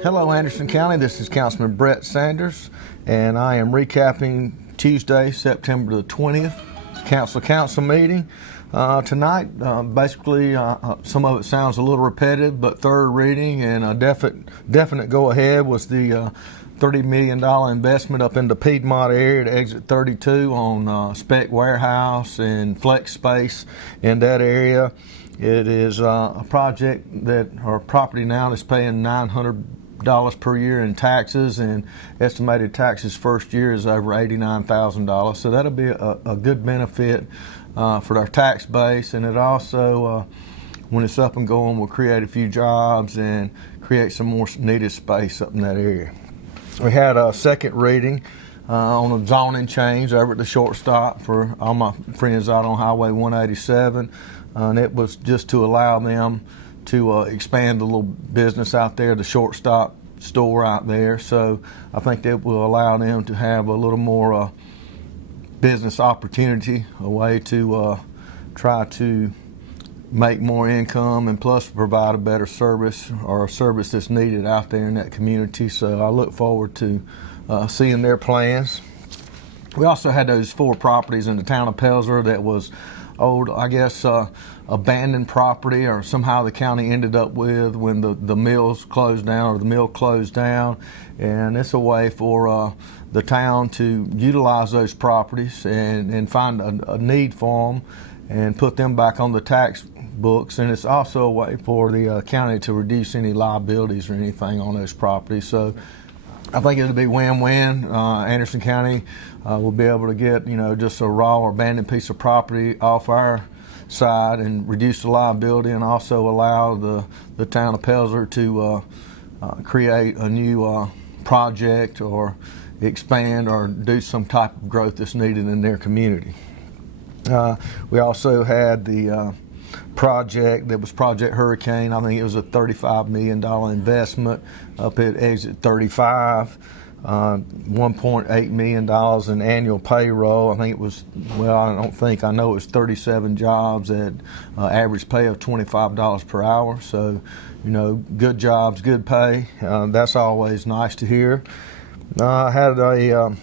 Hello Anderson County, this is Councilman Brett Sanders, and I am recapping Tuesday, September the 20th, council meeting. Tonight, basically, some of it sounds a little repetitive, but third reading and a definite go-ahead was the $30 million investment up in the Piedmont area at Exit 32 on spec warehouse and flex space in that area. It is a project that, or property now that's paying $900 per year in taxes, and estimated taxes first year is over $89,000. So that'll be a good benefit for our tax base, and it also, when it's up and going, will create a few jobs and create some more needed space up in that area. We had a second reading on a zoning change over at the shortstop for all my friends out on Highway 187, and it was just to allow them to expand the little business out there, the shortstop store out there. So I think that will allow them to have a little more business opportunity, a way to try to make more income and plus provide a better service, or a service that's needed out there in that community. So I look forward to seeing their plans. We also had those 4 properties in the town of Pelzer that was old, I guess, abandoned property, or somehow the county ended up with when the mills closed down, or the mill closed down. And it's a way for the town to utilize those properties and find a need for them and put them back on the tax books. And it's also a way for the county to reduce any liabilities or anything on those properties. So I think it'll be win-win. Anderson County will be able to get, just a raw or abandoned piece of property off our side and reduce the liability, and also allow the town of Pelzer to create a new project or expand or do some type of growth that's needed in their community. We also had the project that was Project Hurricane. I think it was a $35 million investment up at Exit 35. $1.8 million in annual payroll. I think it was, I know it was 37 jobs at average pay of $25 per hour. So, good jobs, good pay. That's always nice to hear. I had a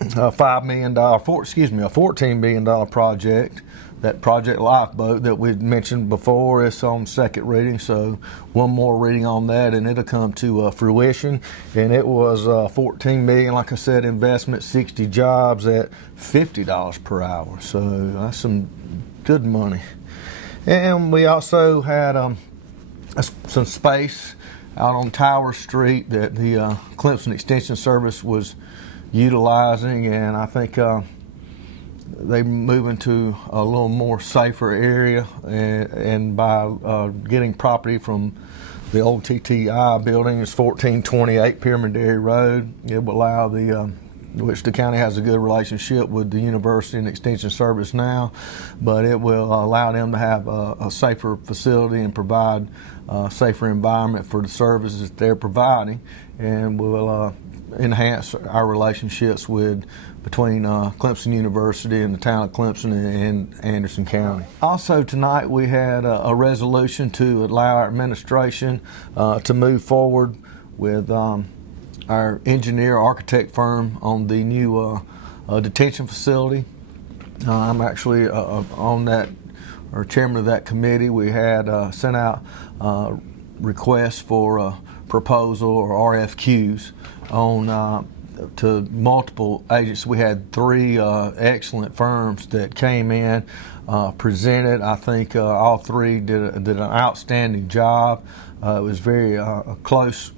$14 million project. That project Lifeboat that we'd mentioned before is on second reading, so one more reading on that and it'll come to fruition. And it was $14 million, like I said, investment, 60 jobs at $50 per hour. So that's some good money. And we also had some space out on Tower Street that the Clemson Extension Service was utilizing, and I think they moving to a little more safer area, and by getting property from the old TTI building, it's 1428 Pyramidary Road. It will allow which the county has a good relationship with the University and Extension Service now, but it will allow them to have a safer facility and provide a safer environment for the services that they're providing, and will enhance our relationships between Clemson University and the town of Clemson and Anderson County. Also tonight we had a resolution to allow our administration to move forward with our engineer architect firm on the new detention facility. I'm actually on that, or chairman of that committee. We had sent out requests for proposal, or RFQs, on to multiple agents. We had 3 excellent firms that came in, presented. I think all 3 did an outstanding job. It was very close.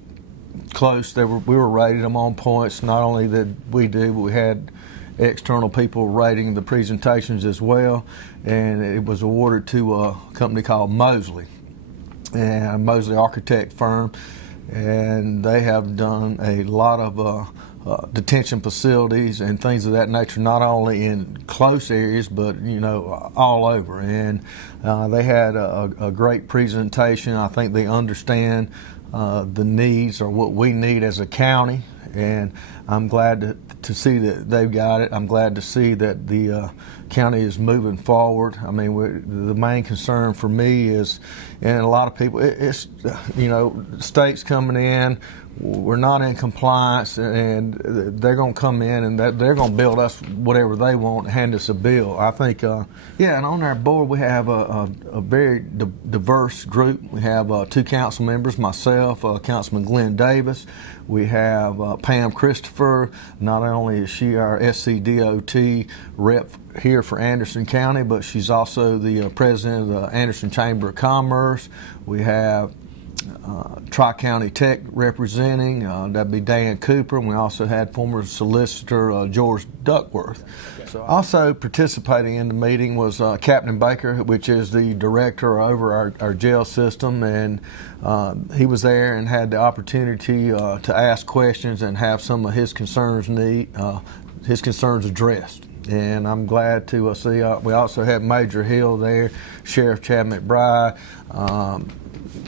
We were rating them on points. Not only did we do, but we had external people rating the presentations as well. And it was awarded to a company called Mosley, and a Mosley Architect firm. And they have done a lot of detention facilities and things of that nature, not only in close areas, but all over. And they had a great presentation. I think they understand the needs, or what we need as a county, and I'm glad to see that they've got it. I'm glad to see that the county is moving forward. I mean, the main concern for me is, and a lot of people, it's states coming in, we're not in compliance, and they're going to come in and they're going to build us whatever they want, hand us a bill. I think, and on our board we have a very diverse group. We have 2 council members, myself, Councilman Glenn Davis. We have Pam Christopher. Not only is she our SCDOT rep here for Anderson County, but she's also the president of the Anderson Chamber of Commerce. We have Tri-County Tech representing, that'd be Dan Cooper, and we also had former solicitor George Duckworth. So also participating in the meeting was Captain Baker, which is the director over our jail system, and he was there and had the opportunity to ask questions and have some of his concerns addressed. And I'm glad to see, we also had Major Hill there, Sheriff Chad McBride,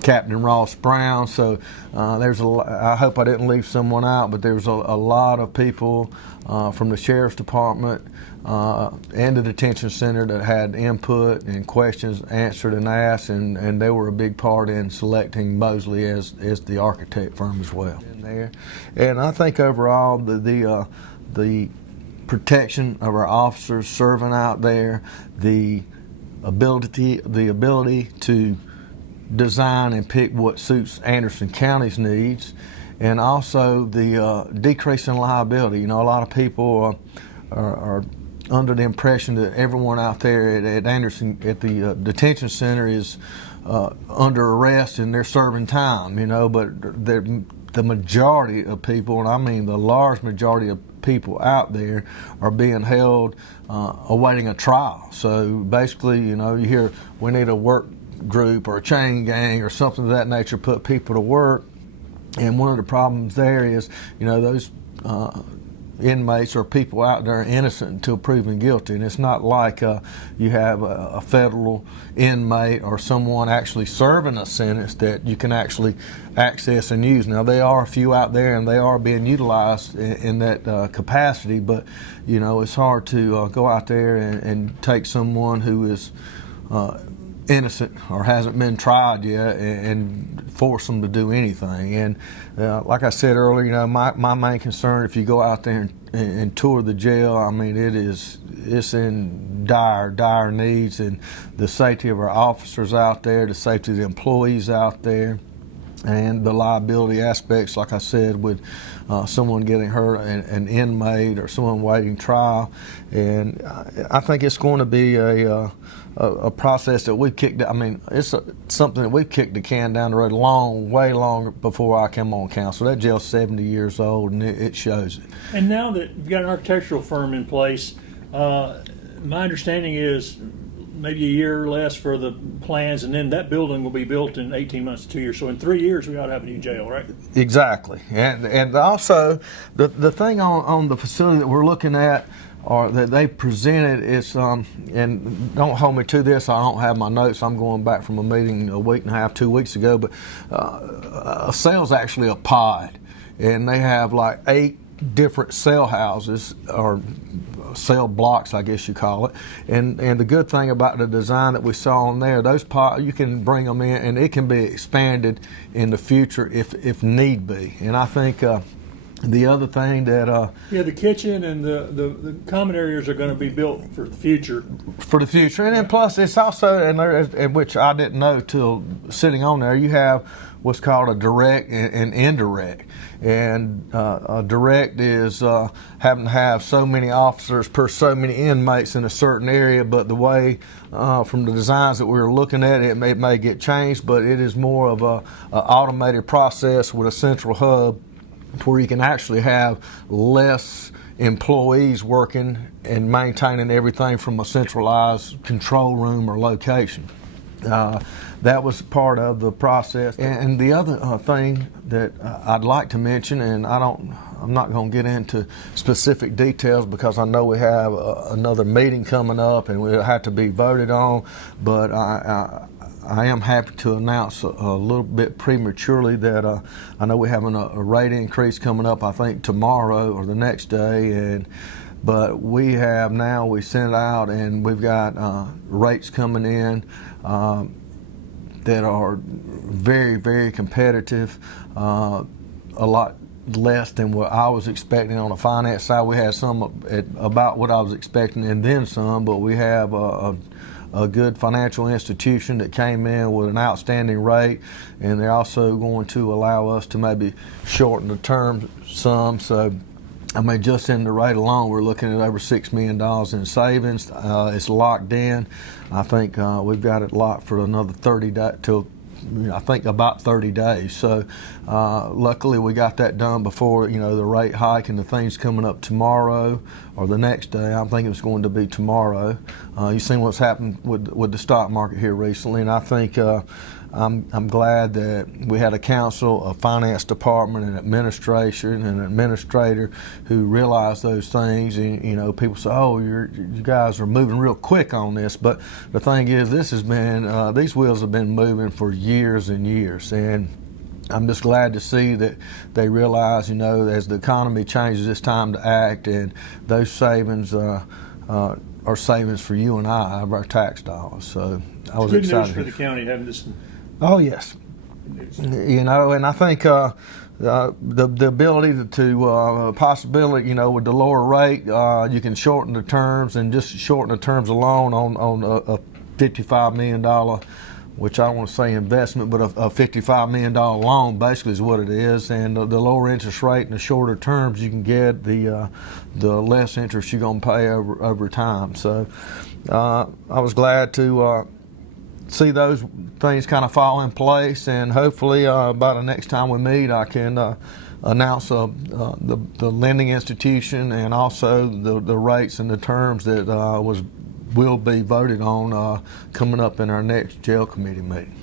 Captain Ross Brown. So there's I hope I didn't leave someone out, but there was a lot of people from the Sheriff's Department and the Detention Center that had input and questions answered and asked, and they were a big part in selecting Mosley as the architect firm as well. In there, and I think overall the protection of our officers serving out there, the ability to design and pick what suits Anderson County's needs, and also the decrease in liability. A lot of people are under the impression that everyone out there at Anderson, at the detention center, is under arrest and they're serving time, but the majority of people, and I mean the large majority of people out there, are being held awaiting a trial. So basically, you hear we need a work group or a chain gang or something of that nature, put people to work. And one of the problems there is, those inmates or people out there innocent until proven guilty. And it's not like you have a federal inmate or someone actually serving a sentence that you can actually access and use. Now, there are a few out there and they are being utilized in that capacity, but it's hard to go out there and take someone who is innocent or hasn't been tried yet and force them to do anything. And like I said earlier, my main concern, if you go out there and tour the jail, I mean, it's in dire needs, and the safety of our officers out there, the safety of the employees out there, and the liability aspects, like I said, with someone getting hurt, an inmate or someone waiting trial. And I think it's going to be a process that we've kicked. I mean, it's something that we've kicked the can down the road way long before I came on council. That jail's 70 years old, and it shows it. And now that you've got an architectural firm in place, my understanding is maybe a year or less for the plans, and then that building will be built in 18 months to 2 years. So in 3 years, we ought to have a new jail, right? Exactly. And also, the thing on the facility that we're looking at, or that they presented, is, and don't hold me to this, I don't have my notes, I'm going back from a meeting a week and a half, 2 weeks ago, but a cell's actually a pod, and they have like 8 different cell houses, or cell blocks, I guess you call it. And the good thing about the design that we saw on there, those pods, you can bring them in and it can be expanded in the future if need be. And I think the other thing that the kitchen and the common areas are going to be built for the future. And then plus it's also, and which I didn't know till sitting on there, you have what's called a direct and indirect. And a direct is having to have so many officers per so many inmates in a certain area, but the way from the designs that we were looking at, it may get changed, but it is more of a automated process with a central hub to where you can actually have less employees working and maintaining everything from a centralized control room or location. That was part of the process. And the other thing that I'd like to mention, and I'm not going to get into specific details because I know we have another meeting coming up and we'll have to be voted on, but I am happy to announce a little bit prematurely that I know we're having a rate increase coming up, I think tomorrow or the next day, but we sent it out, and we've got rates coming in that are very, very competitive, a lot less than what I was expecting on the finance side. We had some at about what I was expecting and then some, but we have a good financial institution that came in with an outstanding rate, and they're also going to allow us to maybe shorten the term some. So I mean, just in the rate alone, we're looking at over $6 million in savings. It's locked in. I think we've got it locked for another 30 days till I think about 30 days. So luckily we got that done before the rate hike and the things coming up tomorrow or the next day. I think it's going to be tomorrow. You've seen what's happened with the stock market here recently, and I think I'm glad that we had a council, a finance department, an administration, and an administrator who realized those things. And people say, "Oh, you guys are moving real quick on this," but the thing is, this has been these wheels have been moving for years and years, and I'm just glad to see that they realize, as the economy changes, it's time to act, and those savings are savings for you and I of our tax dollars. So I was it's good excited. news for the county having this. Oh yes, and I think the ability to possibility, with the lower rate, you can shorten the terms, and just shorten the terms alone on a $55 million, which I don't want to say investment, but a $55 million loan basically is what it is. And the lower interest rate and the shorter terms you can get, the less interest you're going to pay over time. So I was glad to see those things kind of fall in place, and hopefully by the next time we meet, I can announce the lending institution and also the rates and the terms that will be voted on coming up in our next jail committee meeting.